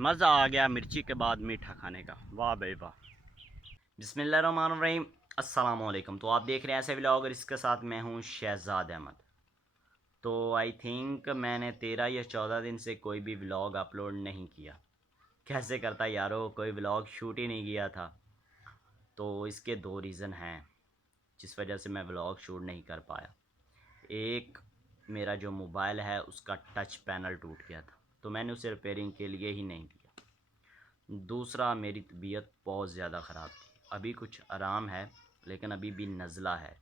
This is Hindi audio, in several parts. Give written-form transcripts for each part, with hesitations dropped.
मज़ा आ गया मिर्ची के बाद मीठा खाने का। वाह भाई वाह। बिस्मिल्लाहिर्रहमानिर्रहीम। अस्सलाम वालेकुम। तो आप देख रहे हैं ऐसे व्लॉग और इसके साथ मैं हूँ शहजाद अहमद। तो आई थिंक मैंने 13 या 14 दिन से कोई भी व्लॉग अपलोड नहीं किया। कैसे करता यारो, कोई व्लॉग शूट ही नहीं किया था। तो इसके दो रीज़न हैं जिस वजह से मैं व्लॉग शूट नहीं कर पाया। एक, मेरा जो मोबाइल है उसका टच पैनल टूट गया था, तो मैंने उसे रिपेयरिंग के लिए ही नहीं दिया। दूसरा, मेरी तबीयत बहुत ज़्यादा ख़राब थी। अभी कुछ आराम है लेकिन अभी भी नज़ला है,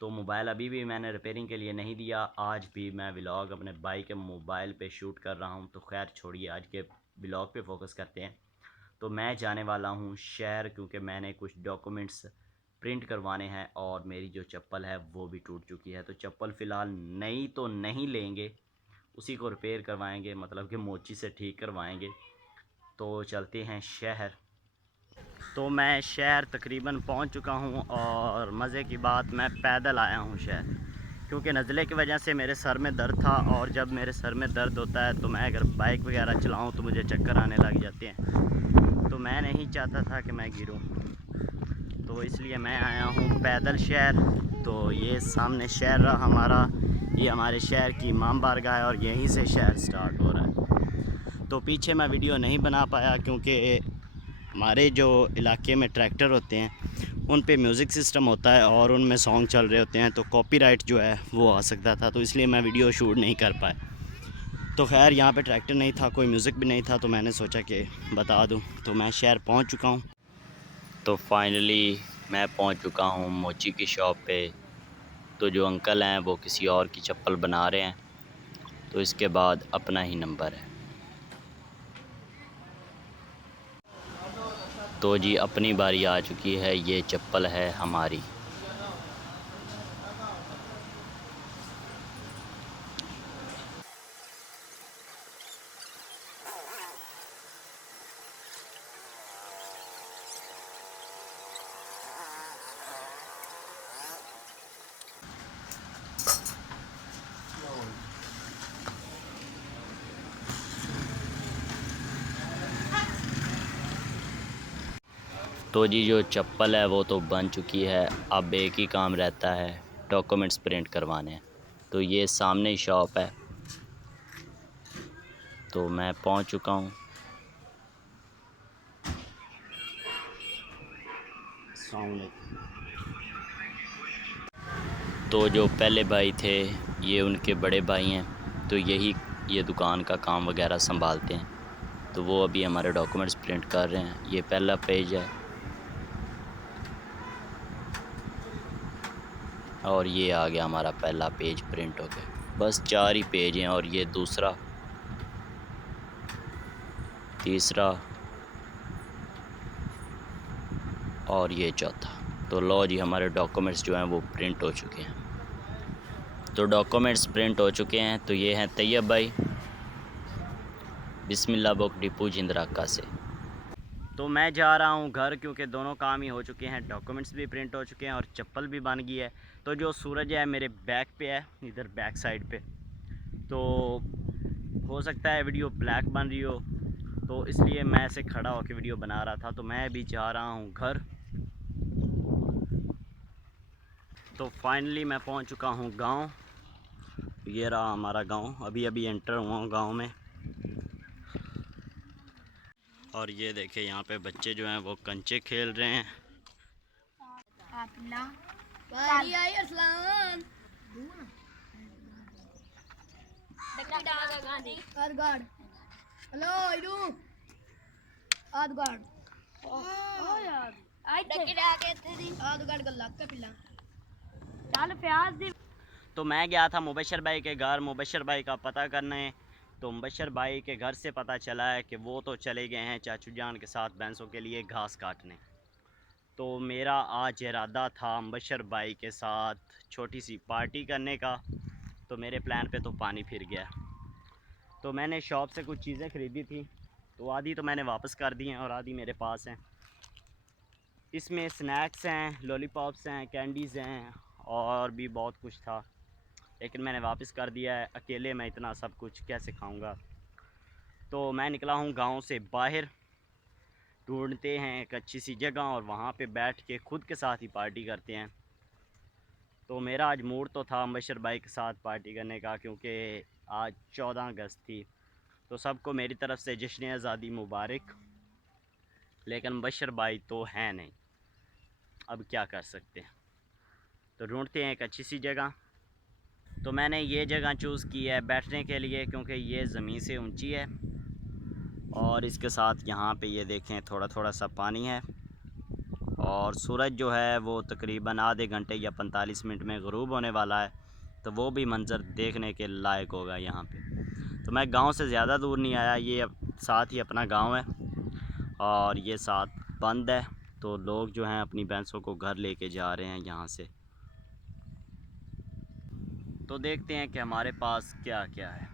तो मोबाइल अभी भी मैंने रिपेयरिंग के लिए नहीं दिया। आज भी मैं व्लॉग अपने भाई के मोबाइल पे शूट कर रहा हूँ। तो खैर छोड़िए, आज के व्लॉग पे फोकस करते हैं। तो मैं जाने वाला हूँ शहर, क्योंकि मैंने कुछ डॉक्यूमेंट्स प्रिंट करवाने हैं और मेरी जो चप्पल है वो भी टूट चुकी है। तो चप्पल फ़िलहाल नई तो नहीं लेंगे, उसी को रिपेयर करवाएंगे, मतलब कि मोची से ठीक करवाएंगे। तो चलते हैं शहर। तो मैं शहर तकरीबन पहुंच चुका हूं और मज़े की बात, मैं पैदल आया हूं शहर, क्योंकि नज़ले की वजह से मेरे सर में दर्द था। और जब मेरे सर में दर्द होता है तो मैं अगर बाइक वगैरह चलाऊं तो मुझे चक्कर आने लग जाते हैं। तो मैं नहीं चाहता था कि मैं गिरूं, तो इसलिए मैं आया हूं पैदल शहर। तो ये सामने शहर रहा हमारा, ये हमारे शहर की इमाम बारगाह है और यहीं से शहर स्टार्ट हो रहा है। तो पीछे मैं वीडियो नहीं बना पाया क्योंकि हमारे जो इलाके में ट्रैक्टर होते हैं उन पे म्यूज़िक सिस्टम होता है और उनमें सॉन्ग चल रहे होते हैं, तो कॉपीराइट जो है वो आ सकता था, तो इसलिए मैं वीडियो शूट नहीं कर पाया। तो खैर यहाँ पे ट्रैक्टर नहीं था, कोई म्यूज़िक भी नहीं था, तो मैंने सोचा कि बता दूँ। तो मैं शहर पहुँच चुका हूँ। तो फाइनली मैं पहुँच चुका हूँ मोची की शॉप पे। तो जो अंकल हैं वो किसी और की चप्पल बना रहे हैं, तो इसके बाद अपना ही नंबर है। तो जी अपनी बारी आ चुकी है, ये चप्पल है हमारी। तो जी जो चप्पल है वो तो बन चुकी है, अब एक ही काम रहता है, डॉक्यूमेंट्स प्रिंट करवाने हैं। तो ये सामने ही शॉप है, तो मैं पहुंच चुका हूं। तो जो पहले भाई थे ये उनके बड़े भाई हैं, तो यही ये दुकान का काम वगैरह संभालते हैं। तो वो अभी हमारे डॉक्यूमेंट्स प्रिंट कर रहे हैं। ये पहला पेज है और ये आ गया हमारा पहला पेज प्रिंट हो गया। बस 4 ही पेज हैं और ये दूसरा, तीसरा और ये चौथा। तो लो जी हमारे डॉक्यूमेंट्स जो हैं वो प्रिंट हो चुके हैं। तो डॉक्यूमेंट्स प्रिंट हो चुके हैं। तो ये हैं तैयब भाई, बिस्मिल्लाह बुक डिपो जिंदराका से। तो मैं जा रहा हूँ घर, क्योंकि दोनों काम ही हो चुके हैं, डॉक्यूमेंट्स भी प्रिंट हो चुके हैं और चप्पल भी बन गई है। तो जो सूरज है मेरे बैक पे है, इधर बैक साइड पे, तो हो सकता है वीडियो ब्लैक बन रही हो, तो इसलिए मैं ऐसे खड़ा होकर वीडियो बना रहा था। तो मैं अभी जा रहा हूँ घर। तो फाइनली मैं पहुँच चुका हूँ गाँव। ये रहा हमारा गांव, अभी अभी एंटर हुआ हूँ गांव में। और ये देखे यहाँ पे बच्चे जो हैं वो कंचे खेल रहे हैं। तो मैं गया था मुबशर भाई के घर, मुबशर भाई का पता करने। तो मुबशर भाई के घर से पता चला है कि वो तो चले गए हैं चाचू जान के साथ भैंसों के लिए घास काटने। तो मेरा आज इरादा था मुबशर भाई के साथ छोटी सी पार्टी करने का, तो मेरे प्लान पे तो पानी फिर गया। तो मैंने शॉप से कुछ चीज़ें ख़रीदी थी, तो आधी तो मैंने वापस कर दी हैं और आधी मेरे पास हैं। इसमें स्नैक्स हैं, लॉलीपॉप्स हैं, कैंडीज़ हैं और भी बहुत कुछ था, लेकिन मैंने वापस कर दिया है। अकेले मैं इतना सब कुछ कैसे खाऊंगा। तो मैं निकला हूँ गांव से बाहर, ढूंढते हैं एक अच्छी सी जगह और वहाँ पे बैठ के खुद के साथ ही पार्टी करते हैं। तो मेरा आज मूड तो था मुबशर भाई के साथ पार्टी करने का, क्योंकि आज 14 अगस्त थी। तो सबको मेरी तरफ से जश्न आज़ादी मुबारक। लेकिन मुबशर भाई तो हैं नहीं, अब क्या कर सकते हैं। तो ढूंढते हैं एक अच्छी सी जगह। तो मैंने ये जगह चूज़ की है बैठने के लिए, क्योंकि ये ज़मीन से ऊंची है और इसके साथ यहाँ पे ये देखें थोड़ा थोड़ा सा पानी है और सूरज जो है वो तकरीबन आधे घंटे या 45 मिनट में ग़ुरूब होने वाला है। तो वो भी मंज़र देखने के लायक होगा यहाँ पे। तो मैं गांव से ज़्यादा दूर नहीं आया, ये साथ ही अपना गांव है और ये साथ बंद है। तो लोग जो हैं अपनी भैंसों को घर लेके जा रहे हैं यहाँ से। तो देखते हैं कि हमारे पास क्या क्या है।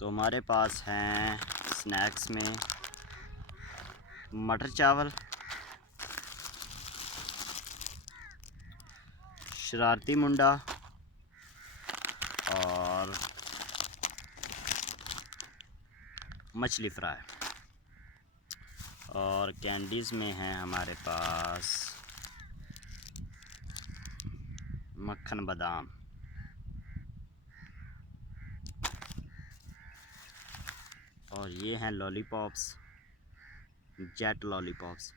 तो हमारे पास हैं स्नैक्स में मटर चावल, शरारती मुंडा और मछली फ्राई। और कैंडीज़ में है हमारे पास मक्खन बादाम। और ये हैं लॉलीपॉप्स, जेट लॉलीपॉप्स।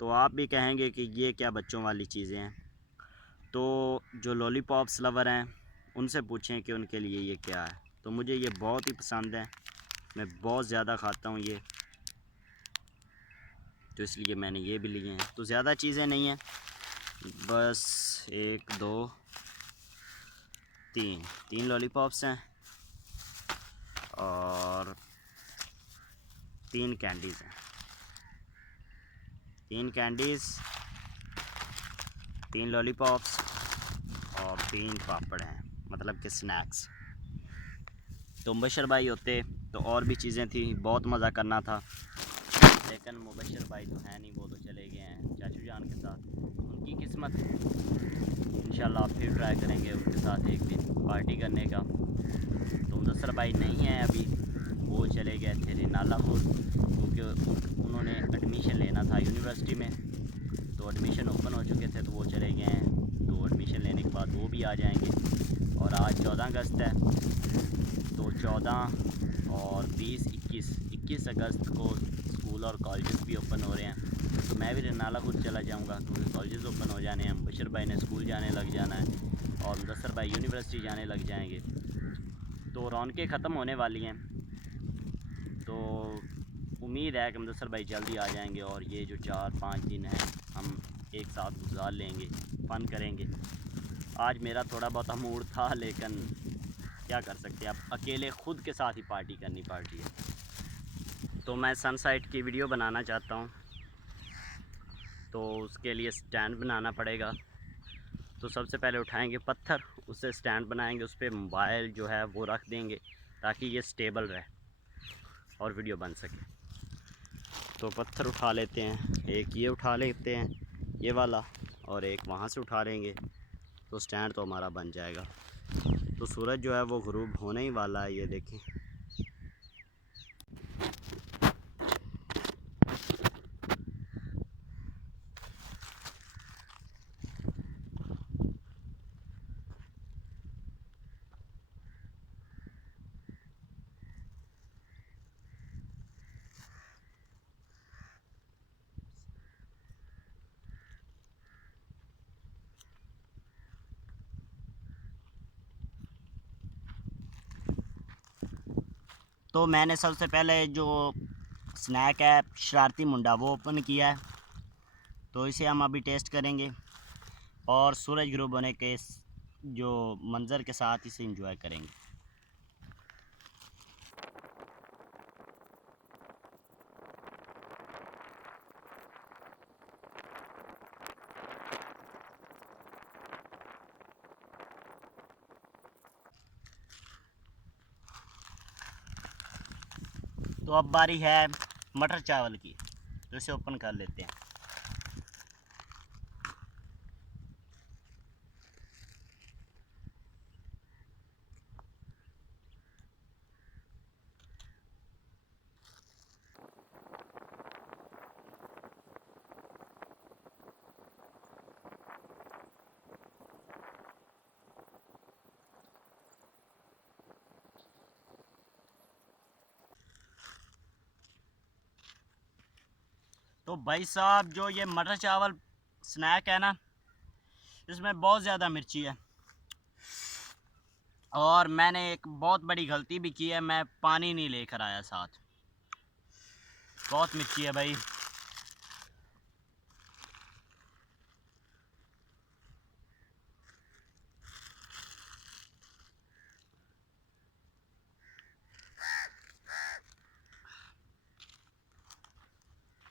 तो आप भी कहेंगे कि ये क्या बच्चों वाली चीज़ें हैं। तो जो लॉलीपॉप्स लवर हैं उनसे पूछें कि उनके लिए ये क्या है। तो मुझे ये बहुत ही पसंद है, मैं बहुत ज़्यादा खाता हूँ ये, तो इसलिए मैंने ये भी लिए हैं। तो ज़्यादा चीज़ें नहीं हैं, बस 1 2 3 लॉलीपॉप्स हैं और 3 कैंडीज़ हैं। 3 कैंडीज़, 3 लॉलीपॉप्स और 3 पापड़ हैं, मतलब कि स्नैक्स। तो मुबशर भाई होते तो और भी चीज़ें थी, बहुत मज़ा करना था, लेकिन मुबशर भाई तो हैं नहीं, वो तो चले गए हैं चाचू जान के साथ। उनकी किस्मत, इंशाल्लाह फिर ट्राई करेंगे उनके साथ एक दिन पार्टी करने का। तो मुदस्सर भाई नहीं है अभी, वो चले गए थे रिनालापुर, क्योंकि उन्होंने एडमिशन लेना था यूनिवर्सिटी में। तो एडमिशन ओपन हो चुके थे तो वो चले गए हैं। तो एडमिशन लेने के बाद वो भी आ जाएंगे। और आज 14 अगस्त है, तो 14 और 20 21 अगस्त को स्कूल और कॉलेज भी ओपन हो रहे हैं। तो मैं भी रिनालापुर चला जाऊंगा, क्योंकि कॉलेज ओपन हो जाने हैं। मुबशर भाई ने स्कूल जाने लग जाना है और मुदस्सर भाई यूनिवर्सिटी जाने लग जाएंगे। तो रौनकें ख़त्म होने वाली हैं। तो उम्मीद है कि मुदस्सर भाई जल्दी आ जाएंगे और ये जो 4-5 दिन हैं हम एक साथ गुजार लेंगे, फ़न करेंगे। आज मेरा थोड़ा बहुत मूड था, लेकिन क्या कर सकते हैं, अब अकेले खुद के साथ ही पार्टी करनी पड़ती है। तो मैं सनसेट की वीडियो बनाना चाहता हूँ, तो उसके लिए स्टैंड बनाना पड़ेगा। तो सबसे पहले उठाएंगे पत्थर, उससे स्टैंड बनाएंगे, उस पर मोबाइल जो है वो रख देंगे ताकि ये स्टेबल रहे और वीडियो बन सके। तो पत्थर उठा लेते हैं, एक ये उठा लेते हैं ये वाला, और एक वहाँ से उठा लेंगे, तो स्टैंड तो हमारा बन जाएगा। तो सूरज जो है वो ग़ुरूब होने ही वाला है, ये देखें। तो मैंने सबसे पहले जो स्नैक है शरारती मुंडा वो ओपन किया है, तो इसे हम अभी टेस्ट करेंगे और सूरज ग़ुरूब होने के जो मंज़र के साथ इसे एंजॉय करेंगे। तो अब बारी है मटर चावल की, तो इसे ओपन कर लेते हैं। तो भाई साहब जो ये मटर चावल स्नैक है ना, इसमें बहुत ज़्यादा मिर्ची है और मैंने एक बहुत बड़ी गलती भी की है, मैं पानी नहीं लेकर आया साथ। बहुत मिर्ची है भाई।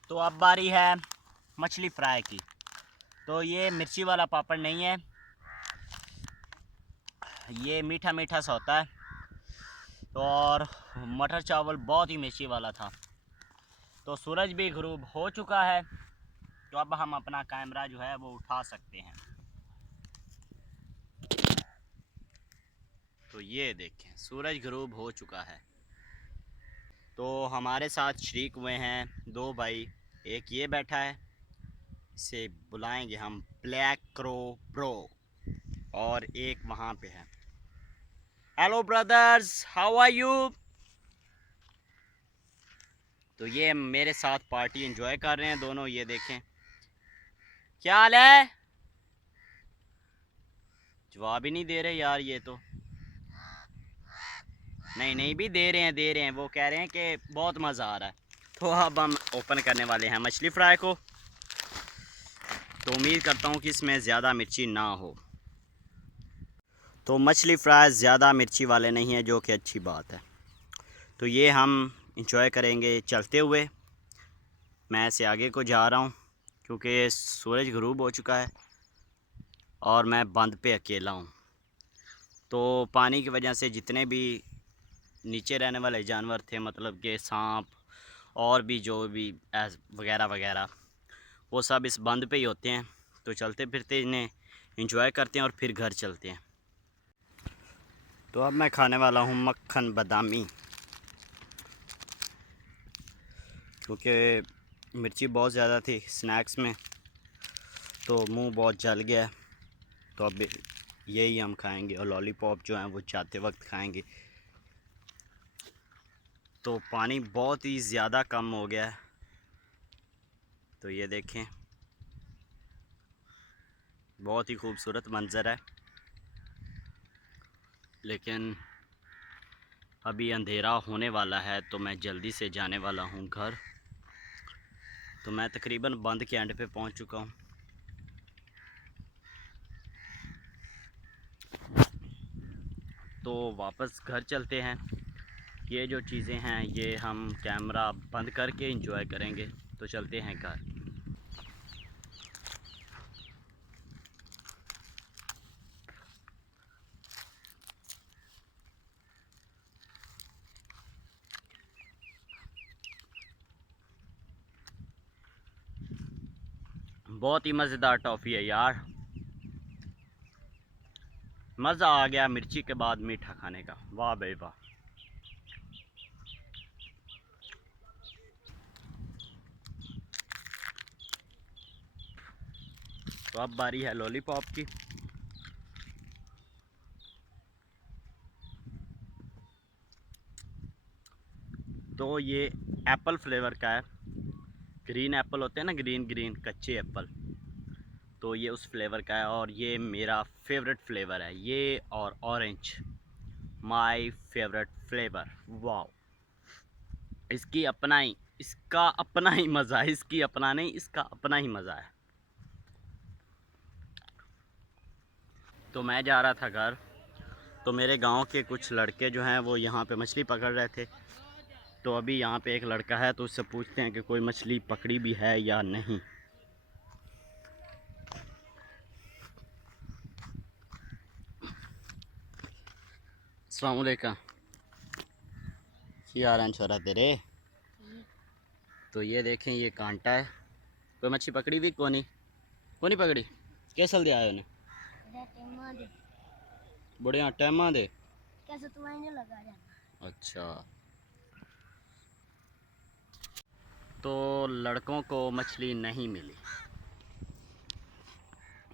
तो अब बारी है मछली फ्राई की। तो ये मिर्ची वाला पापड़ नहीं है, ये मीठा मीठा सा होता है। और मटर चावल बहुत ही मिर्ची वाला था। तो सूरज भी ग़ुरूब हो चुका है, तो अब हम अपना कैमरा जो है वो उठा सकते हैं। तो ये देखें सूरज ग़ुरूब हो चुका है। तो हमारे साथ शरीक हुए हैं दो भाई, एक ये बैठा है, इसे बुलाएंगे हम ब्लैक क्रो प्रो, और एक वहाँ पे है। Hello brothers, how are you. तो ये मेरे साथ पार्टी एंजॉय कर रहे हैं दोनों, ये देखें। क्या हाल है? जवाब ही नहीं दे रहे यार, ये तो नहीं भी दे रहे हैं। वो कह रहे हैं कि बहुत मज़ा आ रहा है। तो अब हम ओपन करने वाले हैं मछली फ्राई को। तो उम्मीद करता हूँ कि इसमें ज़्यादा मिर्ची ना हो। तो मछली फ्राई ज़्यादा मिर्ची वाले नहीं है, जो कि अच्छी बात है। तो ये हम इंजॉय करेंगे चलते हुए। मैं ऐसे आगे को जा रहा हूँ क्योंकि सूरज ग़ुरूब हो चुका है और मैं बंद पे अकेला हूँ। तो पानी की वजह से जितने भी नीचे रहने वाले जानवर थे, मतलब कि सांप और भी जो भी वगैरह वगैरह, वो सब इस बंद पे ही होते हैं। तो चलते फिरते इन्हें इंजॉय करते हैं और फिर घर चलते हैं। तो अब मैं खाने वाला हूँ मक्खन बादामी, क्योंकि मिर्ची बहुत ज़्यादा थी स्नैक्स में, तो मुंह बहुत जल गया। तो अब यही हम खाएंगे और लॉलीपॉप जो हैं वो जाते वक्त खाएंगे। तो पानी बहुत ही ज़्यादा कम हो गया है। तो ये देखें, बहुत ही खूबसूरत मंज़र है, लेकिन अभी अंधेरा होने वाला है तो मैं जल्दी से जाने वाला हूँ घर। तो मैं तकरीबन बंद के एंड पे पहुँच चुका हूँ। तो वापस घर चलते हैं। ये जो चीज़ें हैं ये हम कैमरा बंद करके एंजॉय करेंगे। तो चलते हैं घर। बहुत ही मज़ेदार टॉफ़ी है यार, मज़ा आ गया मिर्ची के बाद मीठा खाने का। वाह भाई वाह। तो अब बारी है लॉलीपॉप की। तो ये एप्पल फ्लेवर का है। ग्रीन एप्पल होते हैं ना, ग्रीन ग्रीन कच्चे एप्पल, तो ये उस फ्लेवर का है। और ये मेरा फेवरेट फ्लेवर है, ये और ऑरेंज, माय फेवरेट फ्लेवर। वाह, इसका अपना ही मज़ा है, इसकी अपना नहीं, इसका अपना ही मज़ा है। तो मैं जा रहा था घर, तो मेरे गांव के कुछ लड़के जो हैं वो यहाँ पे मछली पकड़ रहे थे। तो अभी यहाँ पे एक लड़का है, तो उससे पूछते हैं कि कोई मछली पकड़ी भी है या नहीं। अस्सलाम वालेकुम, क्या हाल है छोरा तेरे। तो ये देखें, ये कांटा है। कोई मछली पकड़ी भी कोनी पकड़ी। कैसे दिया है उन्हें बढ़िया टाइम दे। कैसे तुम्हें लगा जाना। अच्छा, तो लड़कों को मछली नहीं मिली।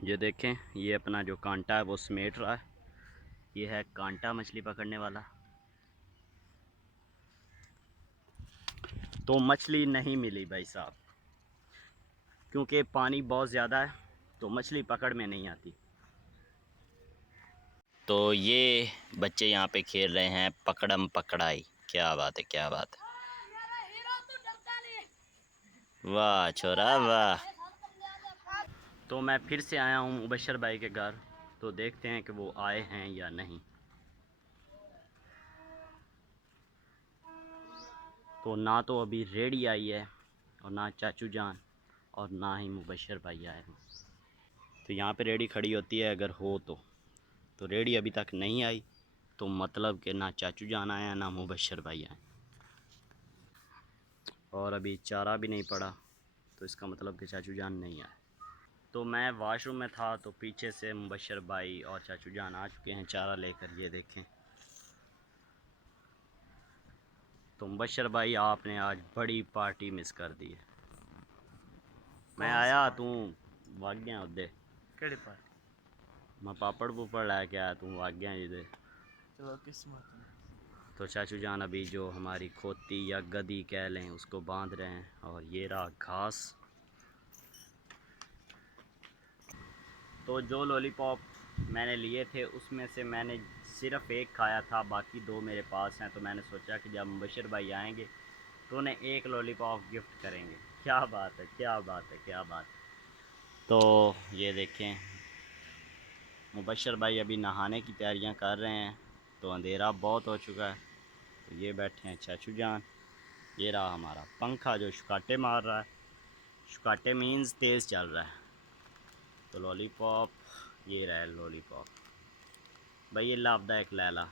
ये देखें, ये अपना जो कांटा है वो समेट रहा है। ये है कांटा मछली पकड़ने वाला। तो मछली नहीं मिली भाई साहब। क्योंकि पानी बहुत ज़्यादा है तो मछली पकड़ में नहीं आती। तो ये बच्चे यहाँ पे खेल रहे हैं पकड़म पकड़ाई। क्या बात है, क्या बात है। वाह छोरा वाह। तो मैं फिर से आया हूँ मुबशर भाई के घर, तो देखते हैं कि वो आए हैं या नहीं। तो ना तो अभी रेडी आई है और ना चाचू जान और ना ही मुबशर भाई आए हैं। तो यहाँ पे रेडी खड़ी होती है अगर हो तो रेडी अभी तक नहीं आई तो मतलब कि ना चाचू जान आया ना मुबशर भाई आए, और अभी चारा भी नहीं पड़ा तो इसका मतलब कि चाचू जान नहीं आए। तो मैं वाशरूम में था तो पीछे से मुबशर भाई और चाचू जान आ चुके हैं चारा लेकर। ये देखें। तो मुबशर भाई आपने आज बड़ी पार्टी मिस कर दी है। मैं आया तू भाग गया उधे। केड़ी पार्टी? मैं पापड़ पुपड़ लेके आया, तू भाग गया इधर। चलो किस्मत में। तो चाचू जान अभी जो हमारी खोती या गदी कह लें उसको बांध रहे हैं, और ये रहा घास। तो जो लॉलीपॉप मैंने लिए थे उसमें से मैंने सिर्फ़ एक खाया था, बाकी दो मेरे पास हैं। तो मैंने सोचा कि जब मुबशर भाई आएंगे तो उन्हें एक लॉलीपॉप गिफ्ट करेंगे। क्या बात है, क्या बात है, क्या बात है। तो ये देखें मुबशर भाई अभी नहाने की तैयारियां कर रहे हैं, तो अंधेरा बहुत हो चुका है। तो ये बैठे हैं चाचू जान। ये रहा हमारा पंखा जो शुकाटे मार रहा है। शुकाटे मीन्स तेज़ चल रहा है। तो लॉलीपॉप, ये रहा लॉलीपॉप भाई। ये लापदा एक लैला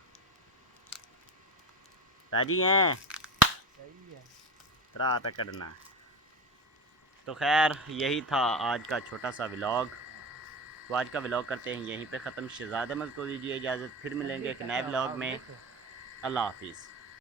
ताजी हैं सही है। तरा पे करना। तो खैर यही था आज का छोटा सा व्लॉग। तो आज का व्लॉग करते हैं यहीं पे ख़त्म। शहजाद अहमद को दीजिए इजाज़त, फिर मिलेंगे एक नए व्लॉग में। अल्लाह हाफिज़।